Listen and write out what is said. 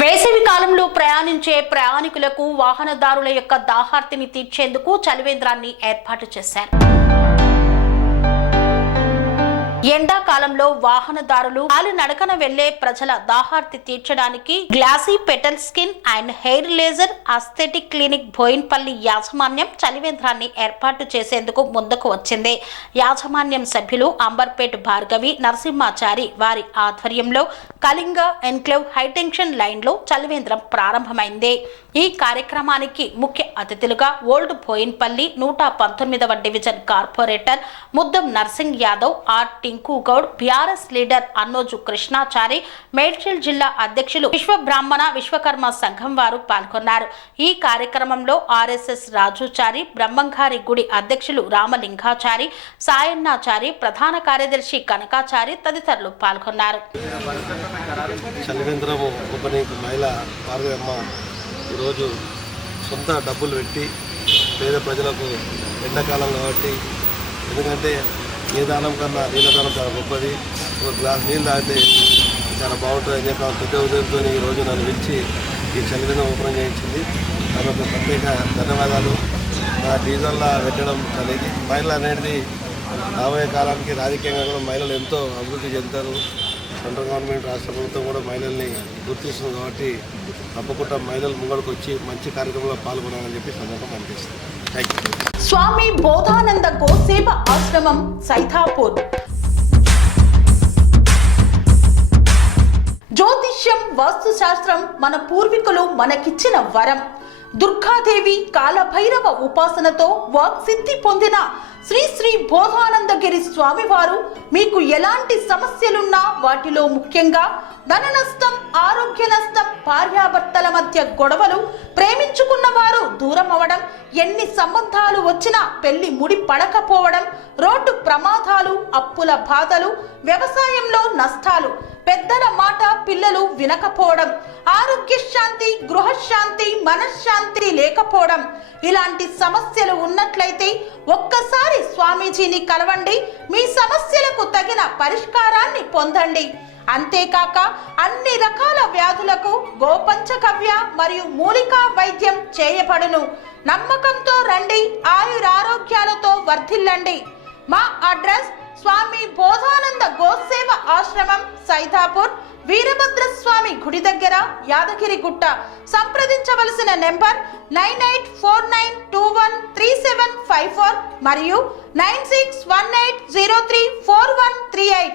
వేసవి కాలంలో ప్రయాణించే ప్రయాణికులకు వాహనదారుల యొక్క దాహార్తిని తీర్చేందుకు చలివేంద్రాన్ని ఏర్పాటు చేశారు. ఎండాకాలంలో వాహనదారులు కాలినడకన వెళ్లే ప్రజల దాహార్తి తీర్చడానికి glassy petal skin and hair laser aesthetic clinic Boinpally యాజమాన్యం చలివేంద్రాన్ని ఏర్పాటు చేసేందుకు ముందుకు వచ్చింది. యాజమాన్యం సభ్యులు అంబర్పేట్ భార్గవి నరసింహాచారి వారి ఆధ్వర్యంలో కళింగ ఎన్క్లేవ్ హైటెన్షన్ లైన్ లో చలివేంద్రం ప్రారంభమైంది. ఈ కార్యక్రమానికి ముఖ్య అతిథులుగా ఓల్డ్ బోయిన్పల్లి 119వ division corporator Muddam Narsing Yadav, R Tinku Goud, BRS leader Annoju Krishnachari, Medchal జిల్లా అధ్యక్షులు విశ్వబ్రాహ్మణ విశ్వకర్మ సంఘం వారు పాల్గొన్నారు. ఈ కార్యక్రమంలో ఆర్ఎస్ఎస్ రాజుచారి, బ్రహ్మంగారి గుడి అధ్యక్షులు రామలింగాచారి, సాయన్నాచారి, ప్రధాన కార్యదర్శి కనకాచారి తదితరులు పాల్గొన్నారు. ఈరోజు సొంత డబ్బులు పెట్టి పేద ప్రజలకు ఎండాకాలం కాబట్టి, ఎందుకంటే ఏ దానం కన్నా నీళ్ళ దానం చాలా గొప్పది. ఒక గ్లాస్ నీళ్ళు తాగితే చాలా బాగుంటుంది అని చెప్పి పెద్ద ఉదయంతో ఈరోజు నన్ను పిలిచి ఈ చలివేంద్రం ఓపెన్ చేయించింది. దానికి ప్రత్యేక ధన్యవాదాలు. డీజిల్లో పెట్టడం అనేది మహిళలు అనేది రాబోయే కాలానికి రాజకీయంగా కూడా మహిళలు ఎంతో అభివృద్ధి చెందుతారు. సెంట్రల్ గవర్నమెంట్, రాష్ట్ర ప్రభుత్వం కూడా మహిళల్ని గుర్తిస్తుంది కాబట్టి తప్పకుండా మహిళలు ముంగడికి వచ్చి మంచి కార్యక్రమంలో పాల్గొనాలని చెప్పి సందర్భం అనిపిస్తుంది. Thank you. స్వామి బోధానంద గోసేవ ఆశ్రమం సైథాపూర్. జ్యోతిష్యం, వాస్తుశాస్త్రం మన పూర్వీకులు మనకిచ్చిన వరం. దుర్గాదేవి, కాలభైరవ ఉపాసనతో వాక్సిద్ధి పొందిన శ్రీ శ్రీ బోధానందగిరి స్వామివారు మీకు ఎలాంటి సమస్యలున్నా, వాటిలో ముఖ్యంగా ధన నష్టం, ఆరోగ్య నష్టం, భార్యాభర్తల మధ్య గొడవలు, ప్రేమించుకున్న వారు దూరం అవడం, ఎన్ని సంబంధాలు వచ్చినా పెళ్లి ముడి పడకపోవడం, రోడ్డు ప్రమాదాలు, అప్పుల బాధలు, వ్యవసాయంలో నష్టాలు, పెద్దల మాట పిల్లలు వినకపోవడం, ఆరోగ్య శాంతి, గృహశాంతి, మనశ్శాంతి లేకపోవడం, ఇలాంటి సమస్యలు ఉన్నట్లయితే ఒక్కసారి స్వామీజీని కలవండి. మీ సమస్యలకు తగిన పరిష్కారాన్ని పొందండి. అంతేకాక అన్ని రకాల వ్యాధులకు గోపంచకవ్య మరియు మూలికా వైద్యం చేయబడును. నమ్మకంతో రండి, ఆయురారోగ్యాలతో వర్ధిల్లండి. మా అడ్రస్ స్వామి బోధానంద గోసేవ ఆశ్రమం, సైథాపూర్, వీరభద్రస్వామి గుడి దగ్గర, యాదగిరిగుట్ట. సంప్రదించవలసిన నెంబర్ 9849213754 మరియు 9618034138.